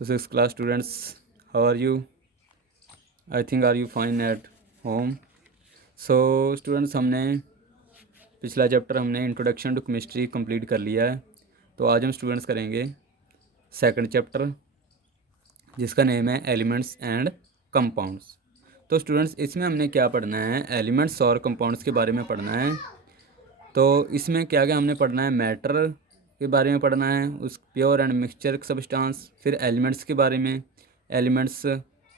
So 6th class students, how are you? I think are you fine at home? So students, हमने पिछला chapter हमने introduction to chemistry complete कर लिया है। तो आज हम स्टूडेंट्स करेंगे सेकंड चैप्टर जिसका नेम है एलिमेंट्स एंड कंपाउंड्स। तो स्टूडेंट्स इसमें हमने क्या पढ़ना है, एलिमेंट्स और कंपाउंड्स के बारे में पढ़ना है। तो इसमें क्या क्या हमने पढ़ना है, मैटर के बारे में पढ़ना है, उस प्योर एंड मिक्सचर सब्सटेंस, फिर एलिमेंट्स के बारे में, एलिमेंट्स,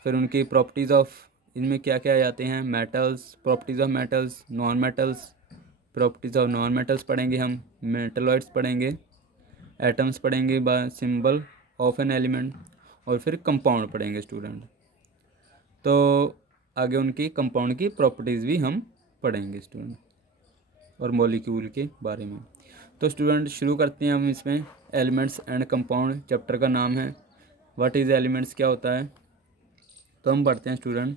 फिर उनकी प्रॉपर्टीज़ ऑफ, इनमें क्या क्या आ जाते हैं, metals, properties of metals, non metals, properties of non metals पढ़ेंगे हम, मेटलॉइड्स पढ़ेंगे, एटम्स पढ़ेंगे bye symbol of an element, और फिर कंपाउंड पढ़ेंगे स्टूडेंट। तो आगे उनकी कंपाउंड की प्रॉपर्टीज़ भी हम पढ़ेंगे स्टूडेंट, और मॉलिक्यूल के बारे में। तो स्टूडेंट शुरू करते हैं हम इसमें। एलिमेंट्स एंड कंपाउंड चैप्टर का नाम है व्हाट इज़ एलिमेंट्स, क्या होता है। तो हम पढ़ते हैं स्टूडेंट।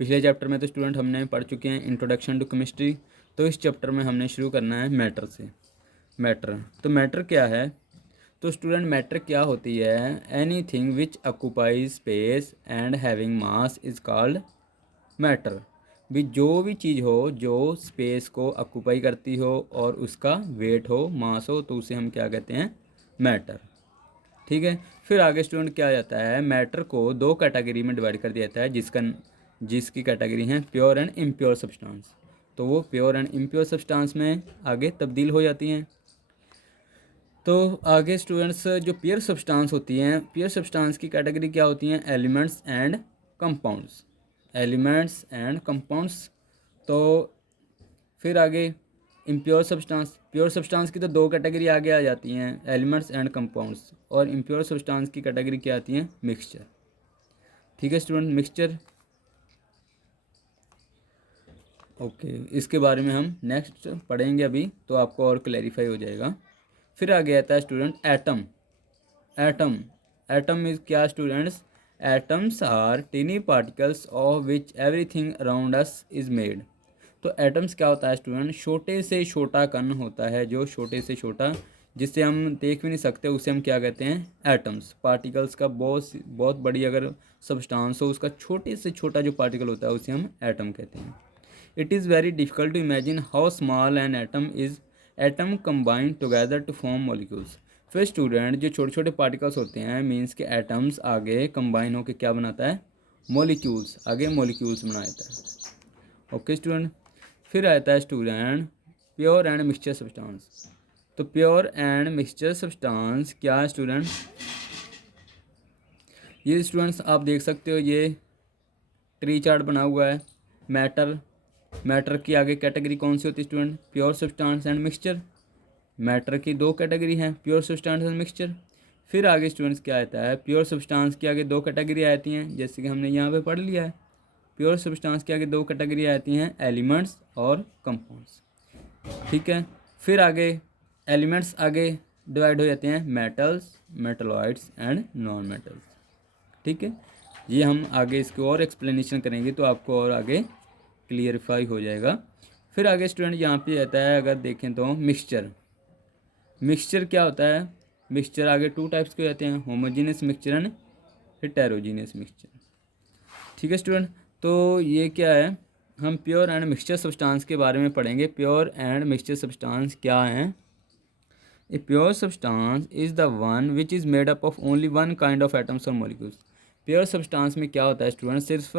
पिछले चैप्टर में तो स्टूडेंट हमने पढ़ चुके हैं इंट्रोडक्शन टू केमिस्ट्री। तो इस चैप्टर में हमने शुरू करना है मैटर से। मैटर, तो मैटर क्या है। तो स्टूडेंट मैटर क्या होती है, any thing which occupies space and having mass is called matter. भी जो भी चीज़ हो जो स्पेस को ऑक्यूपाई करती हो और उसका वेट हो, मास हो, तो उसे हम क्या कहते हैं, मैटर। ठीक है। फिर आगे स्टूडेंट क्या आ जाता है, मैटर को दो कैटेगरी में डिवाइड कर दिया जाता है जिसकी कैटेगरी है प्योर एंड इम्प्योर सब्सटेंस। तो वो प्योर एंड इम्प्योर सब्सटेंस में आगे तब्दील हो जाती हैं। तो आगे स्टूडेंट्स जो प्योर सब्सटेंस होती हैं, प्योर सब्सटेंस की कैटेगरी क्या होती हैं, elements and compounds, elements and compounds. तो फिर आगे इम्प्योर सब्सटेंस, प्योर सब्सटेंस की तो दो कैटेगरी आगे आ जाती हैं, एलिमेंट्स एंड कंपाउंड्स, और इम्प्योर सब्सटेंस की कैटेगरी क्या आती है, मिक्सचर। ठीक है स्टूडेंट, मिक्सचर। ओके, इसके बारे में हम नेक्स्ट पढ़ेंगे अभी, तो आपको और क्लैरिफाई हो जाएगा। फिर आगे आता है student atom. Atom, atom is क्या students, atoms are tiny particles of which everything around us is made. तो एटम्स क्या होता है स्टूडेंट, छोटे से छोटा कण होता है, जो छोटे से छोटा जिससे हम देख भी नहीं सकते, उसे हम क्या कहते हैं, एटम्स। पार्टिकल्स का बहुत बड़ी अगर सब्सटेंस हो, उसका छोटे से छोटा जो पार्टिकल होता है उसे हम एटम कहते हैं। It is very difficult to imagine how small an atom is, atom combined together to form molecules. फिर स्टूडेंट जो छोटे छोटे पार्टिकल्स होते हैं, मीन्स के एटम्स आगे कंबाइन होकर क्या बनाता है, मॉलिक्यूल्स, आगे मॉलिक्यूल्स बनाता है। Okay student. फिर आता है student pure and mixture substance. तो प्योर एंड मिक्सचर सब्सटेंस क्या है स्टूडेंट, ये स्टूडेंट्स आप देख सकते हो, ये ट्री चार्ट बना हुआ है। मैटर, मैटर की आगे कैटेगरी कौन सी होती है student, pure substance and mixture. Matter की दो कैटेगरी हैं, प्योर सब्सटेंस एंड मिक्सचर। फिर आगे स्टूडेंट्स क्या आता है, प्योर सब्सटेंस की आगे दो कैटेगरी आती हैं, जैसे कि हमने यहाँ पे पढ़ लिया है। प्योर सब्सटेंस के आगे दो कैटेगरी आती हैं, एलिमेंट्स और कंपाउंड्स। ठीक है। फिर आगे एलिमेंट्स आगे डिवाइड हो जाते हैं, metals, metalloids and non metals. ठीक है। ये हम आगे इसको और एक्सप्लेनेशन करेंगे तो आपको और आगे क्लियरिफाई हो जाएगा। फिर आगे स्टूडेंट यहाँ पे आता है, अगर देखें तो मिक्सचर। मिक्सचर क्या होता है, मिक्सचर आगे टू टाइप्स के होते हैं, homogeneous mixture and heterogeneous mixture. ठीक है स्टूडेंट। तो ये क्या है, हम प्योर एंड मिक्सचर सब्सटेंस के बारे में पढ़ेंगे। प्योर एंड मिक्सचर सब्सटेंस क्या हैं, ए pure substance is the one which is made up of only one kind of atoms और मॉलिक्यूल्स। प्योर सब्सटेंस में क्या होता है स्टूडेंट, सिर्फ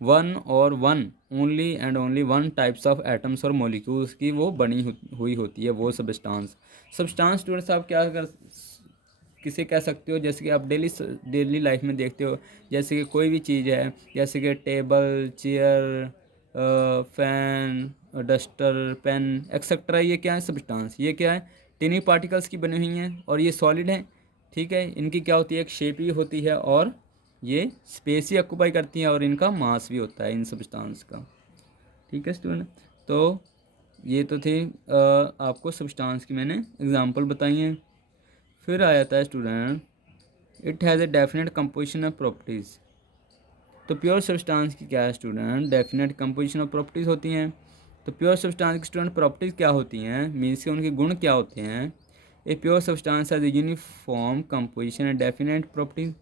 वन और one, only and only one types of atoms और मॉलिक्यूल्स की वो बनी हुई होती है वो सब्सटेंस। सब्सटेंस स्टूडेंट्स आप क्या कर किसे कह सकते हो, जैसे कि आप डेली लाइफ में देखते हो, जैसे कि कोई भी चीज़ है, जैसे कि table, chair, fan, duster, pen etcetera, ये क्या है, सब्सटेंस। ये क्या है, टिनी पार्टिकल्स की बनी हुई हैं और ये सॉलिड हैं। ठीक है। इनकी क्या होती है, एक शेप ही होती है और ये स्पेस ही ऑक्यूपाई करती हैं और इनका मास भी होता है इन सब्सटेंस का। ठीक है स्टूडेंट। तो ये तो थी आपको सब्सटेंस की मैंने एग्जांपल बताई हैं। फिर आ जाता है student, it has a definite composition of properties. तो प्योर सब्सटेंस की क्या है student, definite composition of properties होती हैं। तो प्योर सब्सटेंस की स्टूडेंट प्रॉपर्टीज़ क्या होती हैं, मीन्स के उनके गुण क्या होते हैं। ए pure substance has a uniform composition and definite properties.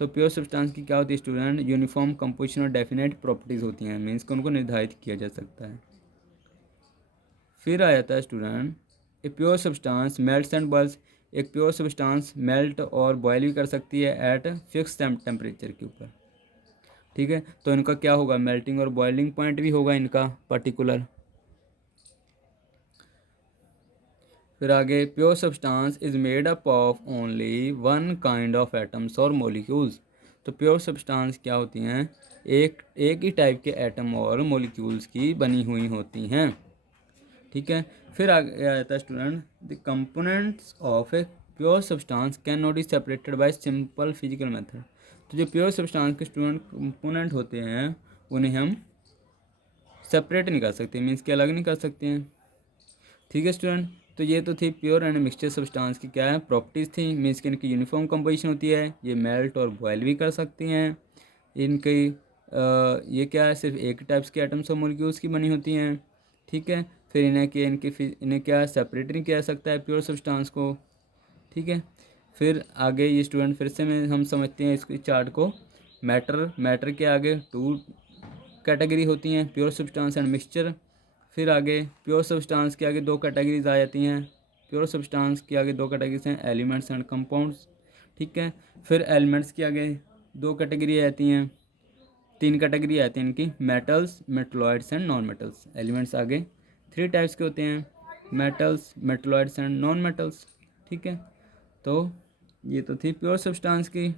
तो प्योर सब्सटेंस की क्या होती है स्टूडेंट, यूनिफॉर्म कंपोजिशन और डेफिनेट प्रॉपर्टीज़ होती हैं, मीन्स कि उनको निर्धारित किया जा सकता है। फिर आ जाता है student a pure substance melts and boils. एक प्योर सब्सटेंस मेल्ट और बॉयल भी कर सकती है एट फिक्स टेम्परेचर के ऊपर, ठीक है। तो इनका क्या होगा, मेल्टिंग और बॉइलिंग पॉइंट भी होगा इनका पर्टिकुलर। फिर आगे, pure substance is made up of only one kind of atoms और मॉलिक्यूल्स। तो प्योर सब्सटेंस क्या होती हैं, एक ही टाइप के एटम और मॉलिक्यूल्स की बनी हुई होती हैं, ठीक है। फिर आगे आ जाता है student, the components of A pure substance can not be separated by simple physical method. तो जो प्योर सब्सटेंस के स्टूडेंट कंपोनेंट होते हैं उन्हें हम सेपरेट नहीं कर सकते, मीन्स कि अलग नहीं कर सकते हैं, ठीक है स्टूडेंट। तो ये तो थी प्योर एंड मिक्सचर सब्सटेंस की क्या है प्रॉपर्टीज़ थी, मीन्स कि इनकी यूनिफॉर्म कंपोजिशन होती है, ये मेल्ट और बॉयल भी कर सकती हैं, इनकी ये क्या है सिर्फ एक टाइप्स के एटम्स और मॉलिक्यूल्स की बनी होती हैं, ठीक है। फिर इन्हें क्या सेपरेट नहीं किया जा सकता है प्योर सब्सटेंस को, ठीक है। फिर आगे ये स्टूडेंट फिर से हम समझते हैं इसके चार्ट को। मैटर के आगे टू कैटेगरी होती हैं, प्योर सब्सटेंस एंड मिक्सचर। फिर आगे प्योर सब्सटेंस के आगे दो कैटेगरीज आ जाती हैं, प्योर सब्सटेंस के आगे दो कैटेगरीज हैं, एलिमेंट्स एंड कंपाउंड्स, ठीक है। फिर एलिमेंट्स के आगे दो कैटेगरी आ जाती हैं, तीन कैटेगरी आती हैं इनकी, metals, metalloids and non metals. Elements आगे थ्री टाइप्स के होते हैं, metals, metalloids and non metals, ठीक है। तो ये तो थी प्योर सब्सटेंस की।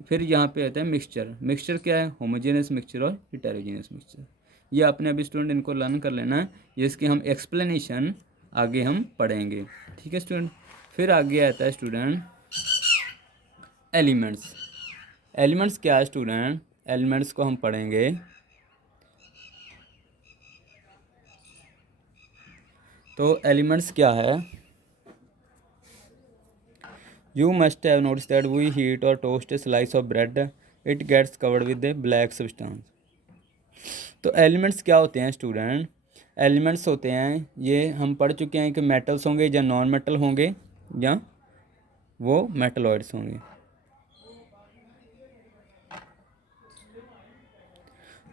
फिर यहाँ पे आता है मिक्सचर। मिक्सचर क्या है, होमोजेनियस मिक्सचर और हेटेरोजेनियस मिक्सचर। ये आपने अभी स्टूडेंट इनको लर्न कर लेना है, इसकी हम एक्सप्लेनेशन आगे हम पढ़ेंगे, ठीक है स्टूडेंट। फिर आगे आता है स्टूडेंट एलिमेंट्स। एलिमेंट्स क्या है स्टूडेंट, एलिमेंट्स को हम पढ़ेंगे। तो एलिमेंट्स क्या है, you must have notice that we heat और toast a slice of bread, it gets covered with a black substance. तो एलिमेंट्स क्या होते हैं स्टूडेंट, एलिमेंट्स होते हैं, ये हम पढ़ चुके हैं कि मेटल्स होंगे या नॉन मेटल होंगे या वो मेटलॉइड्स होंगे।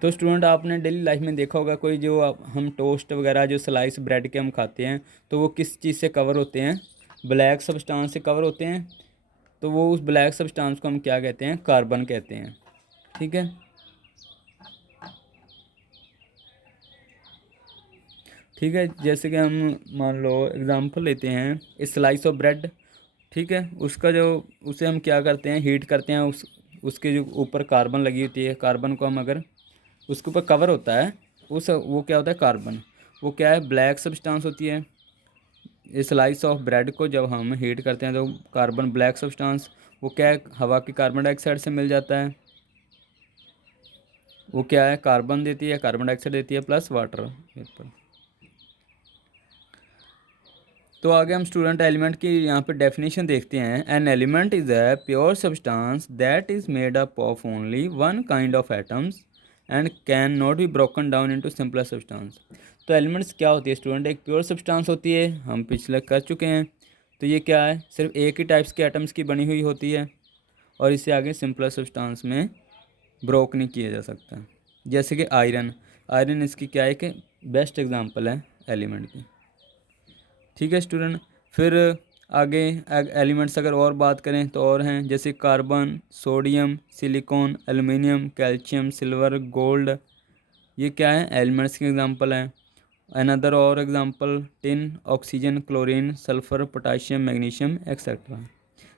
तो स्टूडेंट आपने डेली लाइफ में देखा होगा कोई जो हम टोस्ट वगैरह जो स्लाइस ब्रेड के हम खाते हैं तो वो किस चीज़ से कवर होते हैं, ब्लैक सब्सटेंस से कवर होते हैं। तो वो उस ब्लैक सब्सटेंस को हम क्या कहते हैं, कार्बन कहते हैं, ठीक है। ठीक है, जैसे कि हम मान लो एग्जांपल लेते हैं स्लाइस ऑफ ब्रेड, ठीक है। उसका जो उसे हम क्या करते हैं, हीट करते हैं, उसके जो ऊपर कार्बन लगी होती है, कार्बन को हम अगर उसके ऊपर कवर होता है वो क्या होता है कार्बन, वो क्या है ब्लैक सब्सटेंस होती है। स्लाइस ऑफ ब्रेड को जब हम हीट करते हैं तो कार्बन ब्लैक सब्सटेंस वो क्या है हवा की कार्बन डाइऑक्साइड से मिल जाता है, वो क्या है कार्बन देती है, कार्बन डाइऑक्साइड देती है प्लस वाटर वेपर। तो आगे हम स्टूडेंट एलिमेंट की यहाँ पे डेफिनेशन देखते हैं। An element is a pure substance that is made up of only one kind of atoms and can not be broken down into simpler substance. तो elements क्या होती है स्टूडेंट, एक प्योर सब्सटेंस होती है, हम पिछले कर चुके हैं। तो ये क्या है, सिर्फ एक ही टाइप्स के एटम्स की बनी हुई होती है और इससे आगे सिंपलर सब्सटेंस में ब्रोक नहीं किया जा सकता। जैसे कि आयरन, आयरन इसकी क्या है कि बेस्ट एग्जांपल है एलिमेंट की, ठीक है स्टूडेंट। फिर आगे एलिमेंट्स अगर और बात करें तो और हैं, जैसे carbon, sodium, silicon, aluminium, calcium, silver, gold, ये क्या है एलिमेंट्स के एग्जांपल हैं। अनदर और example tin, oxygen, chlorine, sulphur, potassium, magnesium etcetera,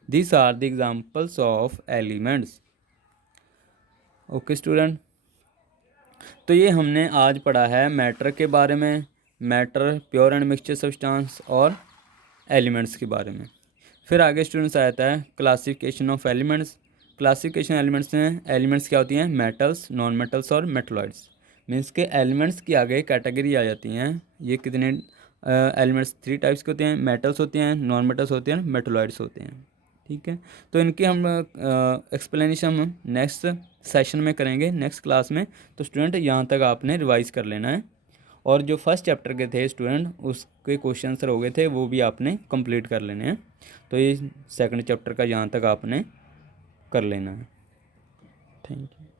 these are the examples of elements. Okay student, तो ये हमने आज पढ़ा है मैटर के बारे में, matter, pure and mixture substance और एलिमेंट्स के बारे में। फिर आगे स्टूडेंट्स आता है classification of elements. Classification elements में एलिमेंट्स क्या होती हैं, मेटल्स, नॉन मेटल्स और मेटलॉइड्स। मीन्स के एलिमेंट्स की आगे कैटेगरी आ जाती हैं। ये कितने एलिमेंट्स थ्री टाइप्स के होते हैं, मेटल्स होते हैं, नॉन मेटल्स होते हैं, मेटलॉइड्स होते हैं, ठीक है। तो इनकी हम एक्सप्लेनेशन हम नेक्स्ट सेशन में करेंगे, नेक्स्ट क्लास में। तो स्टूडेंट यहाँ तक आपने रिवाइज कर लेना है और जो फर्स्ट चैप्टर के थे स्टूडेंट उसके क्वेश्चन आंसर हो गए थे वो भी आपने कंप्लीट कर लेने हैं। तो ये सेकंड चैप्टर का यहाँ तक आपने कर लेना है। Thank you.